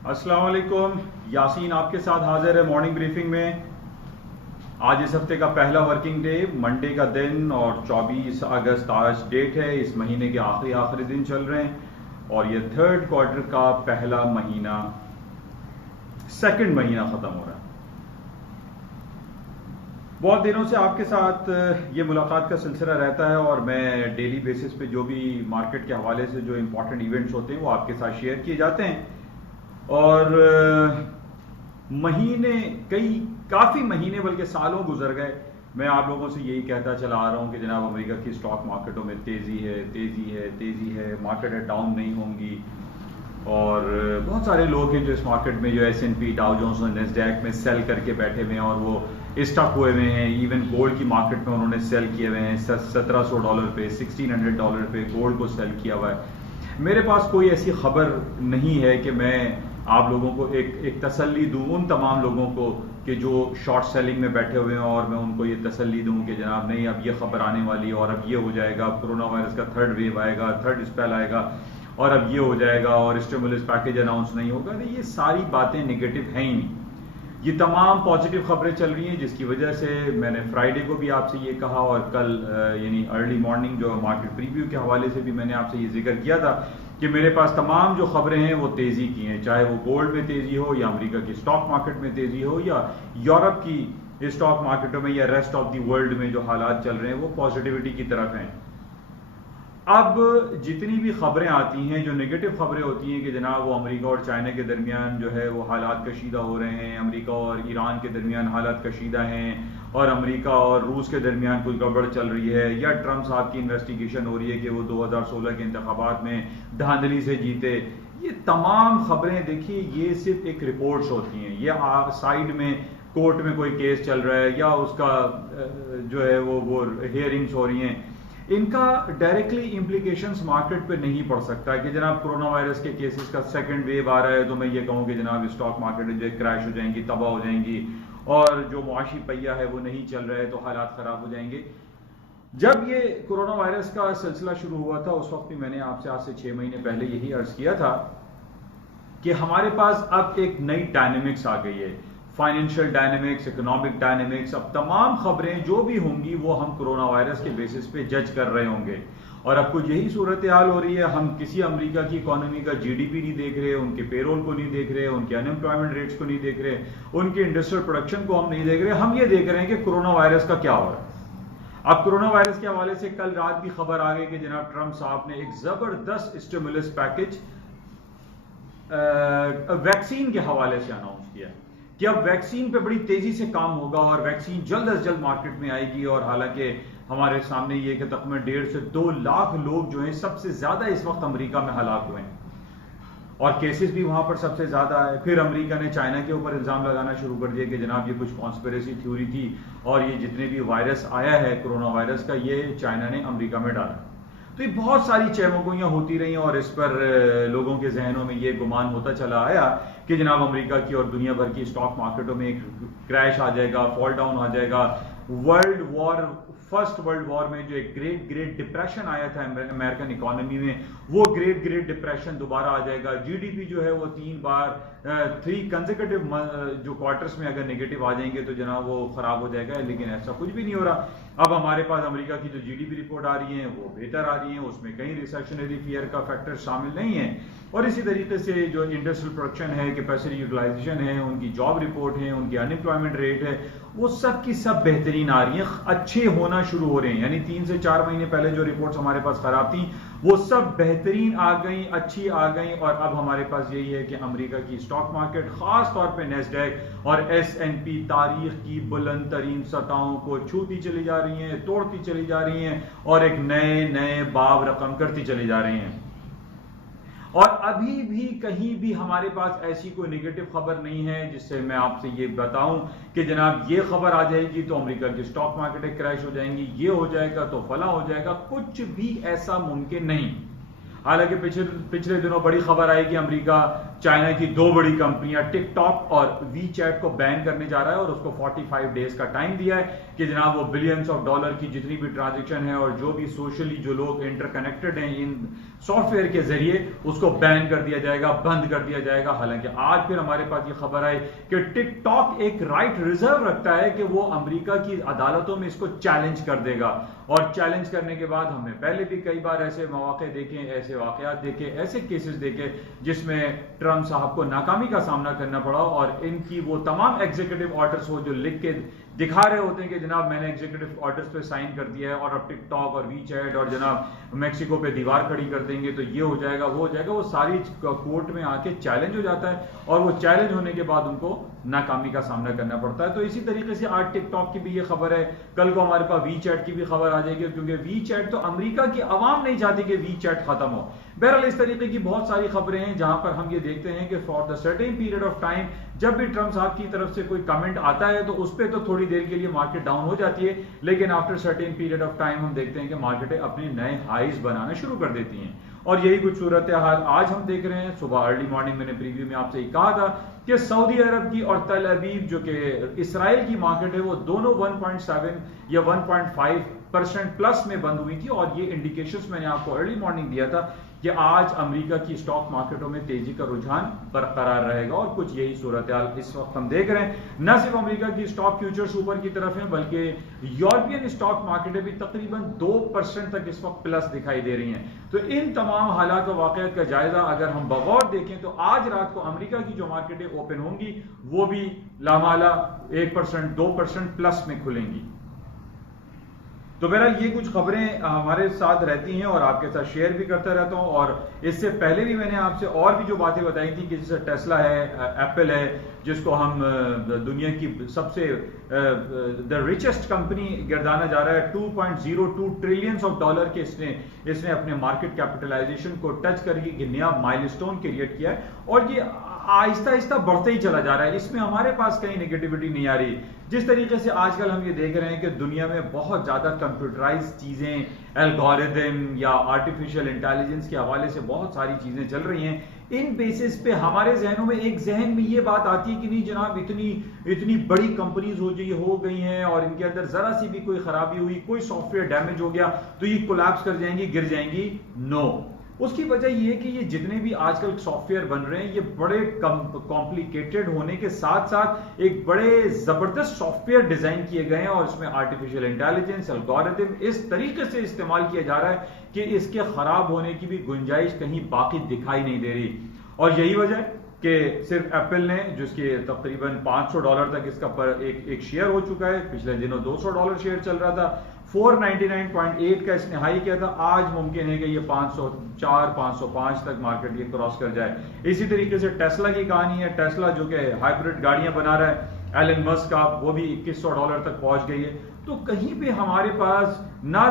अस्सलाम वालेकुम। यासीन आपके साथ हाजिर है मॉर्निंग ब्रीफिंग में। आज इस हफ्ते का पहला वर्किंग डे मंडे का दिन और 24 अगस्त आज डेट है। इस महीने के आखिरी दिन चल रहे हैं और ये थर्ड क्वार्टर का पहला महीना, सेकंड महीना खत्म हो रहा है। बहुत दिनों से आपके साथ ये मुलाकात का सिलसिला रहता है और मैं डेली बेसिस पे जो भी मार्केट के हवाले से जो इंपॉर्टेंट इवेंट्स होते हैं वो आपके साथ शेयर किए जाते हैं। और महीने काफी महीने बल्कि सालों गुजर गए, मैं आप लोगों से यही कहता चला आ रहा हूं कि जनाब अमेरिका की स्टॉक मार्केटों में तेजी है, मार्केट है डाउन नहीं होंगी। और बहुत सारे लोग हैं जो इस मार्केट में जो S&P, डाउ जोन्स और नैस्डैक में सेल करके बैठे हुए हैं और वो स्टक हुए हुए हैं। इवन गोल्ड की मार्केट में उन्होंने सेल किए हुए हैं $1700 पे, $1600 पे गोल्ड को सेल किया हुआ है। मेरे पास कोई ऐसी खबर नहीं है कि मैं आप लोगों को एक तसल्ली दूं उन तमाम लोगों को कि जो शॉर्ट सेलिंग में बैठे हुए हैं, और मैं उनको ये तसल्ली दूं कि जनाब नहीं अब ये खबर आने वाली है और अब ये हो जाएगा, अब कोरोना वायरस का थर्ड वेव आएगा, थर्ड स्पेल आएगा और अब ये हो जाएगा और स्टिमुलस पैकेज अनाउंस नहीं होगा। नहीं, ये सारी बातें नेगेटिव हैं ही नहीं। ये तमाम पॉजिटिव खबरें चल रही हैं, जिसकी वजह से मैंने फ्राइडे को भी आपसे ये कहा और कल यानी अर्ली मॉर्निंग जो मार्केट प्रीव्यू के हवाले से भी मैंने आपसे ये जिक्र किया था कि मेरे पास तमाम जो खबरें हैं वो तेजी की हैं, चाहे वो गोल्ड में तेजी हो या अमेरिका की स्टॉक मार्केट में तेजी हो या यूरोप की स्टॉक मार्केटों में या रेस्ट ऑफ द वर्ल्ड में जो हालात चल रहे हैं वो पॉजिटिविटी की तरफ हैं। अब जितनी भी खबरें आती हैं, जो नेगेटिव खबरें होती हैं कि जनाब वो अमेरिका और चाइना के दरमियान जो है वो हालात कशीदा हो रहे हैं, अमेरिका और ईरान के दरमियान हालात कशीदा हैं और अमेरिका और रूस के दरमियान कोई गड़बड़ चल रही है, या ट्रंप साहब की इन्वेस्टिगेशन हो रही है कि वो 2016 के इंतखाबात में धांधली से जीते, ये तमाम खबरें देखिए ये सिर्फ एक रिपोर्ट्स होती हैं। ये साइड में कोर्ट में कोई केस चल रहा है या उसका जो है वो हियरिंग्स हो रही हैं, इनका डायरेक्टली इम्प्लीकेशंस मार्केट पे नहीं पड़ सकता कि जनाब कोरोना वायरस के केसेस का सेकंड वेव आ रहा है तो मैं ये कहूँ कि जनाब स्टॉक मार्केट जो क्रैश हो जाएंगी, तबाह हो जाएंगी और जो मुआशी पहिया है वो नहीं चल रहा है तो हालात खराब हो जाएंगे। जब ये कोरोना वायरस का सिलसिला शुरू हुआ था उस वक्त भी मैंने आपसे आज से 6 महीने पहले यही अर्ज किया था कि हमारे पास अब एक नई डायनेमिक्स आ गई है, फाइनेंशियल डायनेमिक्स, इकोनॉमिक डायनेमिक्स। अब तमाम खबरें जो भी होंगी वो हम कोरोना वायरस के बेसिस पे जज कर रहे होंगे और अब कुछ यही सूरत हाल हो रही है। हम किसी अमेरिका की इकोनॉमी का GDP नहीं देख रहे, उनके पेरोल को नहीं देख रहे, उनके अनएम्प्लॉयमेंट रेट्स को नहीं देख रहे, उनके इंडस्ट्रियल प्रोडक्शन को हम नहीं देख रहे, हम ये देख रहे हैं कि कोरोना वायरस का क्या हो रहा है। अब कोरोना वायरस के हवाले से कल रात भी खबर आ गई कि जनाब ट्रंप साहब ने एक जबरदस्त स्टिमुलस पैकेज वैक्सीन के हवाले से अनाउंस किया कि अब वैक्सीन पे बड़ी तेजी से काम होगा और वैक्सीन जल्द अज जल्द मार्केट में आएगी। और हालांकि हमारे सामने ये कि तकरीबन 1.5 से 2 लाख लोग जो हैं सबसे ज्यादा इस वक्त अमेरिका में हलाक हुए हैं और केसेस भी वहां पर सबसे ज्यादा है। फिर अमेरिका ने चाइना के ऊपर इल्जाम लगाना शुरू कर दिया कि जनाब ये कुछ कॉन्स्पिरेसी थ्योरी थी और ये जितने भी वायरस आया है कोरोना वायरस का ये चाइना ने अमेरिका में डाला। तो ये बहुत सारी चहमगोइयां होती रही और इस पर लोगों के जहनों में ये गुमान होता चला आया कि जनाब अमेरिका की और दुनिया भर की स्टॉक मार्केटों में एक क्रैश आ जाएगा, फॉल डाउन आ जाएगा। फर्स्ट वर्ल्ड वॉर में जो एक ग्रेट डिप्रेशन आया था अमेरिकन इकोनॉमी में, वो ग्रेट डिप्रेशन दोबारा आ जाएगा। GDP जो है वो 3 कंसेक्यूटिव जो क्वार्टर्स में अगर नेगेटिव आ जाएंगे तो जनाब वो खराब हो जाएगा, लेकिन ऐसा कुछ भी नहीं हो रहा। अब हमारे पास अमेरिका की जो GDP रिपोर्ट आ रही है वो बेहतर आ रही है, उसमें कहीं रिसेशनरी फियर का फैक्टर शामिल नहीं है। और इसी तरीके से जो इंडस्ट्रियल प्रोडक्शन है, कैपेसिटी यूटिलाइजेशन है, उनकी जॉब रिपोर्ट है, उनकी अनएम्प्लॉयमेंट रेट है, वो सब की सब बेहतरीन आ रही है, अच्छे होना शुरू हो रहे हैं। यानी 3 से 4 महीने पहले जो रिपोर्ट्स हमारे पास खराब थी वो सब बेहतरीन आ गई, अच्छी आ गई। और अब हमारे पास यही है कि अमेरिका की स्टॉक मार्केट खास तौर पे नैस्डैक और S&P तारीख की बुलंद तरीन सतहों को छूती चली जा रही हैं, तोड़ती चली जा रही हैं और एक नए बाब रकम करती चली जा रही हैं। और अभी भी कहीं भी हमारे पास ऐसी कोई नेगेटिव खबर नहीं है जिससे मैं आपसे ये बताऊं कि जनाब ये खबर आ जाएगी तो अमेरिका की स्टॉक मार्केटें क्रैश हो जाएंगी, ये हो जाएगा तो फला हो जाएगा। कुछ भी ऐसा मुमकिन नहीं। हालांकि पिछले दिनों बड़ी खबर आई कि अमेरिका चाइना की दो बड़ी कंपनियां टिकटॉक और वी चैट को बैन करने जा रहा है और उसको 45 डेज का टाइम दिया है कि जनाब वो बिलियंस ऑफ डॉलर की जितनी भी ट्रांजैक्शन है और जो भी सोशली जो लोग इंटरकनेक्टेड हैं इन सॉफ्टवेयर के जरिए उसको बैन कर दिया जाएगा, बंद कर दिया जाएगा। हालांकि आज फिर हमारे पास ये खबर आई कि टिकटॉक एक राइट रिजर्व रखता है कि वो अमेरिका की अदालतों में इसको चैलेंज कर देगा और चैलेंज करने के बाद हमने पहले भी कई बार ऐसे मौके देखे, ऐसे वाकयात देखे, ऐसे केसेस देखे जिसमें ट्रम्प साहब को नाकामी का सामना करना पड़ा और इनकी वो तमाम एग्जीक्यूटिव ऑर्डर्स हो जो लिख के दिखा रहे होते हैं कि जनाब मैंने एग्जीक्यूटिव ऑर्डर्स पे साइन कर दिया है और अब टिकटॉक और वी चैट और जनाब मेक्सिको पे दीवार खड़ी कर देंगे तो ये हो जाएगा, वो हो जाएगा, वो सारी कोर्ट में आके चैलेंज हो जाता है और वो चैलेंज होने के बाद उनको नाकामी का सामना करना पड़ता है। तो इसी तरीके से आज टिकटॉक की भी ये खबर है, कल को हमारे पास वी चैट की भी खबर आ जाएगी क्योंकि वी चैट तो अमेरिका की आवाम नहीं चाहती कि वी चैट खत्म हो। बहरहाल इस तरीके की बहुत सारी खबरें हैं जहां पर हम ये देखते हैं कि for the certain period of time जब भी ट्रम्प साहब की तरफ से कोई कमेंट आता है तो उस पर तो थोड़ी देर के लिए मार्केट डाउन हो जाती है, लेकिन after certain period of time हम देखते हैं कि मार्केटें अपने नए हाईज बनाना शुरू कर देती हैं और यही कुछ सूरत हाल आज हम देख रहे हैं। सुबह अर्ली मॉर्निंग मैंने प्रीव्यू में आपसे कहा था कि सऊदी अरब की और तल अवीव जो कि इसराइल की मार्केट है वो दोनों 1.7 या 1.5% प्लस में बंद हुई थी और ये इंडिकेशंस मैंने आपको अर्ली मॉर्निंग दिया था कि आज अमेरिका की स्टॉक मार्केटों में तेजी का रुझान बरकरार रहेगा और कुछ यही सूरत हाल इस वक्त हम देख रहे हैं। न सिर्फ अमेरिका की स्टॉक फ्यूचर्स ऊपर की तरफ हैं बल्कि यूरोपियन स्टॉक मार्केटें भी तकरीबन 2% तक इस वक्त प्लस दिखाई दे रही हैं। तो इन तमाम हालात व वाक़यात का जायजा अगर हम बगौर देखें तो आज रात को अमेरिका की जो मार्केटें ओपन होंगी वो भी लामाला 1% 2% प्लस में खुलेंगी। तो बहरहाल ये कुछ खबरें हमारे साथ रहती हैं और आपके साथ शेयर भी करता रहता हूं और इससे पहले भी मैंने आपसे और भी जो बातें बताई थी कि जैसे टेस्ला है, एप्पल है, जिसको हम दुनिया की सबसे द रिचेस्ट कंपनी गिरदाना जा रहा है, 2.02 ट्रिलियंस ऑफ डॉलर के इसने अपने मार्केट कैपिटलाइजेशन को टच करके एक नया माइलस्टोन क्रिएट किया है और ये आहिस्ता आहिस्ता बढ़ते ही चला जा रहा है। इसमें हमारे पास कहीं नेगेटिविटी नहीं आ रही। जिस तरीके से आजकल हम ये देख रहे हैं कि दुनिया में बहुत ज्यादा कंप्यूटराइज चीजें, एल्गोरिथम या आर्टिफिशियल इंटेलिजेंस के हवाले से बहुत सारी चीजें चल रही हैं, इन बेसिस पे हमारे जहनों में एक जहन में ये बात आती है कि नहीं जनाब इतनी बड़ी कंपनीज हो गई हैं और इनके अंदर जरा सी भी कोई खराबी हुई, कोई सॉफ्टवेयर डैमेज हो गया तो ये कोलैप्स कर जाएंगी, गिर जाएंगी। नो, उसकी वजह यह है कि ये जितने भी आजकल सॉफ्टवेयर बन रहे हैं ये बड़े कॉम्प्लिकेटेड होने के साथ साथ एक बड़े जबरदस्त सॉफ्टवेयर डिजाइन किए गए हैं और इसमें आर्टिफिशियल इंटेलिजेंस, एल्गोरिथम इस तरीके से इस्तेमाल किया जा रहा है कि इसके खराब होने की भी गुंजाइश कहीं बाकी दिखाई नहीं दे रही। और यही वजह कि सिर्फ एप्पल ने जिसके तकरीबन $500 तक इसका पर एक शेयर हो चुका है, पिछले दिनों $200 शेयर चल रहा था, 499.8 का इसने हाई किया था, आज मुमकिन है कि ये 504 505 तक मार्केट ये क्रॉस कर जाए। इसी तरीके से टेस्ला की कहानी है, टेस्ला जो कि हाइब्रिड गाड़ियां बना रहा है, एलन मस्क का, वो भी $2100 तक पहुंच गई है। तो कहीं पे हमारे पास ना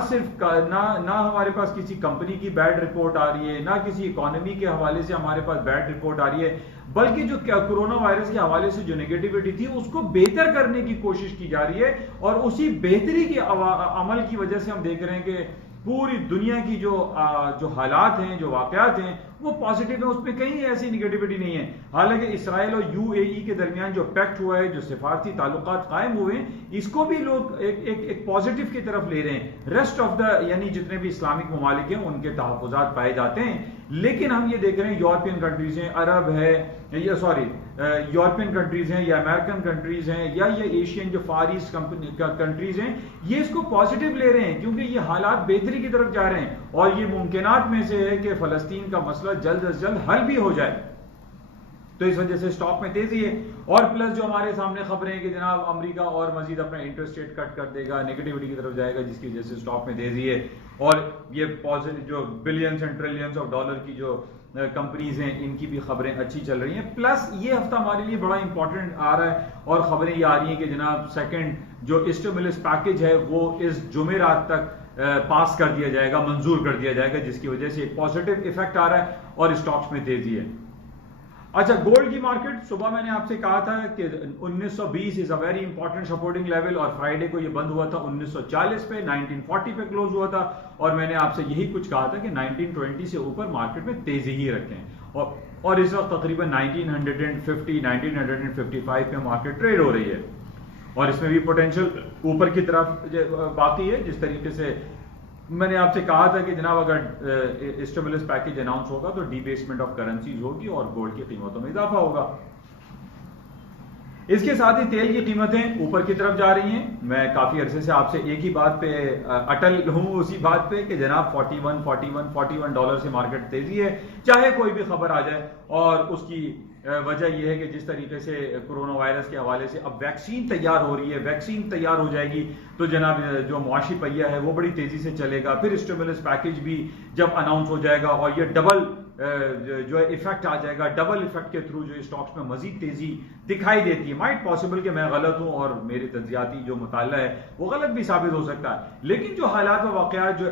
हमारे पास किसी कंपनी की बैड रिपोर्ट आ रही है, ना किसी इकोनॉमी के हवाले से हमारे पास बैड रिपोर्ट आ रही है, बल्कि जो कोरोना वायरस के हवाले से जो नेगेटिविटी थी उसको बेहतर करने की कोशिश की जा रही है और उसी बेहतरी के अमल की वजह से हम देख रहे हैं कि पूरी दुनिया की जो हालात हैं, जो वाकयात हैं वो पॉजिटिव है, उसमें कहीं ऐसी नेगेटिविटी नहीं है। हालांकि इसराइल और यूएई के दरमियान जो पैक्ट हुआ है, जो सिफारती ताल्लुकात कायम हुए हैं, इसको भी लोग एक पॉजिटिव की तरफ ले रहे हैं। रेस्ट ऑफ द यानी जितने भी इस्लामिक ममालिक हैं उनके तहफ़्फ़ुज़ात पाए जाते हैं, लेकिन हम ये देख रहे हैं यूरोपियन कंट्रीज हैं, अरब है या यूरोपियन कंट्रीज हैं या अमेरिकन कंट्रीज हैं या ये एशियन जो फार ईस्ट कंट्रीज हैं, ये इसको पॉजिटिव ले रहे हैं क्योंकि ये हालात बेहतरी की तरफ जा रहे हैं और ये मुमकिनात में से है कि फलस्तीन का मसला जल्द से जल्द हल भी हो जाए। तो इस वजह से स्टॉक में तेजी है और प्लस जो हमारे सामने खबरें हैं कि जनाब अमेरिका और मजीद अपना इंटरेस्ट रेट कट कर देगा, नेगेटिविटी की तरफ जाएगा, जिसकी वजह से स्टॉक में तेजी है और ये पॉजिटिव जो billions and trillions of dollar की जो कंपनीज हैं इनकी भी खबरें अच्छी चल रही हैं। प्लस ये हफ्ता हमारे लिए बड़ा इंपॉर्टेंट आ रहा है और खबरें ये आ रही हैं कि जनाब सेकंड जो स्टिमुलस पैकेज है वो इस जुमेरात तक पास कर दिया जाएगा, मंजूर कर दिया जाएगा, जिसकी वजह से एक पॉजिटिव इफेक्ट आ रहा है और स्टॉक्स में तेजी है। अच्छा, गोल्ड की मार्केट, सुबह मैंने आपसे कहा था कि 1920 is a very important supporting level और फ्राइडे को ये बंद हुआ था 1940 पे, 1940 पे क्लोज हुआ था और मैंने आपसे यही कुछ कहा था कि 1920 से ऊपर मार्केट में तेजी ही रखें और और इस वक्त तकरीबन 1955 पे मार्केट ट्रेड हो रही है और इसमें भी पोटेंशियल ऊपर की तरफ बाकी है। जिस तरीके से मैंने आपसे कहा था कि जनाब अगर स्टिमुलस पैकेज अनाउंस होगा तो डिबेसमेंट ऑफ करेंसीज होगी और गोल्ड की कीमतों में इजाफा होगा। इसके साथ ही तेल की कीमतें ऊपर की तरफ जा रही हैं। मैं काफी अरसे से आपसे एक ही बात पे अटल हूं, उसी बात पे कि जनाब 41 डॉलर से मार्केट तेजी है, चाहे कोई भी खबर आ जाए। और उसकी वजह यह है कि जिस तरीके से कोरोना वायरस के हवाले से अब वैक्सीन तैयार हो रही है, वैक्सीन तैयार हो जाएगी तो जनाब जो मुआशी पहिया है वो बड़ी तेजी से चलेगा। फिर स्टिमुलस पैकेज भी जब अनाउंस हो जाएगा और ये डबल जो है इफेक्ट आ जाएगा, डबल इफेक्ट के थ्रू जो स्टॉक्स में मजीद तेजी दिखाई देती है। माइट पॉसिबल कि मैं गलत हूं और मेरे तज्जियाती जो मुताला है वो गलत भी साबित हो सकता है, लेकिन जो हालात व वाकयात जो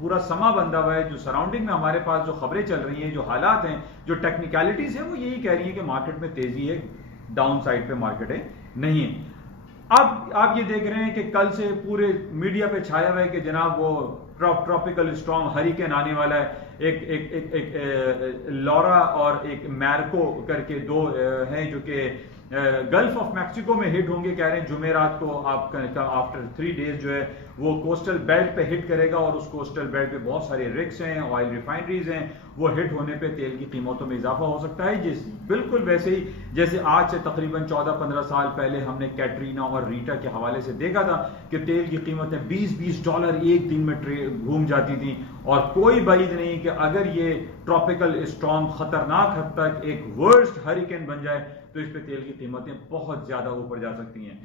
पूरा समा बंधा हुआ है, जो सराउंडिंग में हमारे पास जो खबरें चल रही हैं, जो हालात हैं, जो टेक्निकलिटीज है, वो यही कह रही है कि मार्केट में तेजी है, डाउन साइड पे मार्केट है नहीं है। अब आप ये देख रहे हैं कि कल से पूरे मीडिया पे छाया हुआ है कि जनाब वो ट्रॉपिकल स्टॉर्म हरिकेन आने वाला है। एक लॉरा और एक मैरको करके दो हैं जो कि गल्फ ऑफ मैक्सिको में हिट होंगे, कह रहे हैं जुमेरात को आप आफ्टर 3 डेज जो है वो कोस्टल बेल्ट पे हिट करेगा और उस कोस्टल बेल्ट पे बहुत सारे रिग्स हैं, ऑयल रिफाइनरीज हैं, वो हिट होने पे तेल की कीमतों में इजाफा हो सकता है। बिल्कुल वैसे ही जैसे आज से तकरीबन 14-15 साल पहले हमने कैटरीना और रीटा के हवाले से देखा था कि तेल की कीमतें $20 एक दिन में घूम जाती थी और कोई बाइद नहीं कि अगर ये ट्रॉपिकल स्टॉर्म खतरनाक हद तक एक वर्स्ट हरिकेन बन जाए तो इस पे तेल की कीमतें बहुत ज्यादा ऊपर जा सकती हैं।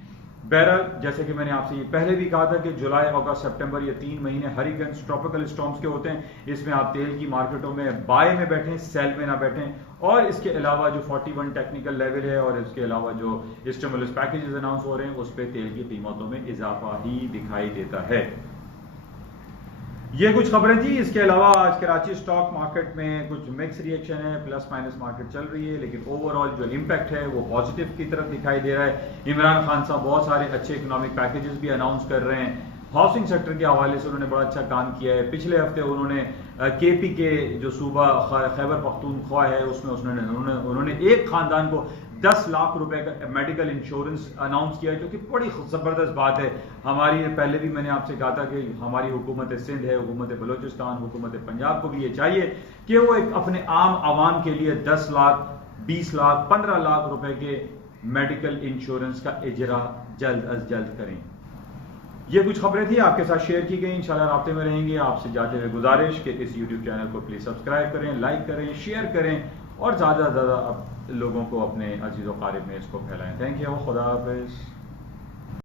बहरहाल जैसे कि मैंने आपसे ये पहले भी कहा था कि जुलाई, अगस्त, सितंबर ये 3 महीने हरिकेन्स ट्रॉपिकल स्टॉर्म्स के होते हैं। इसमें आप तेल की मार्केटों में बाय में बैठें, सेल में ना बैठें। और इसके अलावा जो 41 टेक्निकल लेवल है और इसके अलावा जो स्टिमुलस पैकेजेस अनाउंस हो रहे हैं उस पर तेल की कीमतों में इजाफा ही दिखाई देता है। ये कुछ खबरें थी। इसके अलावा आज कराची स्टॉक मार्केट में कुछ मिक्स रिएक्शन है, प्लस माइनस मार्केट चल रही है, लेकिन ओवरऑल जो इम्पैक्ट है वो पॉजिटिव की तरफ दिखाई दे रहा है। इमरान खान साहब बहुत सारे अच्छे इकोनॉमिक पैकेजेस भी अनाउंस कर रहे हैं। हाउसिंग सेक्टर के हवाले से उन्होंने बड़ा अच्छा काम किया है। पिछले हफ्ते उन्होंने केपी के जो सूबा खैबर पख्तूनख्वा है उसमें उन्होंने एक खानदान को 10 लाख रुपए का मेडिकल इंश्योरेंस अनाउंस किया, जो कि बड़ी जबरदस्त बात है। हमारी पहले भी मैंने आपसे कहा था कि हमारी हुकूमत सिंध है, हुकूमत बलोचिस्तान, हुकूमत पंजाब को भी ये चाहिए कि वो एक अपने आम आवाम के लिए 10 लाख, 20 लाख, 15 लाख रुपए के मेडिकल इंश्योरेंस का इजरा जल्द अज जल्द करें। ये कुछ खबरें थी आपके साथ शेयर की गई। इंशाल्लाह राब्ते में रहेंगे। आपसे जाते हुए गुजारिश कि इस YouTube चैनल को प्लीज सब्सक्राइब करें, लाइक करें, शेयर करें और ज्यादा से ज्यादा लोगों को अपने अजीज़ व क़ारिब में इसको फैलाएं। Thank you. खुदा हाफिज़।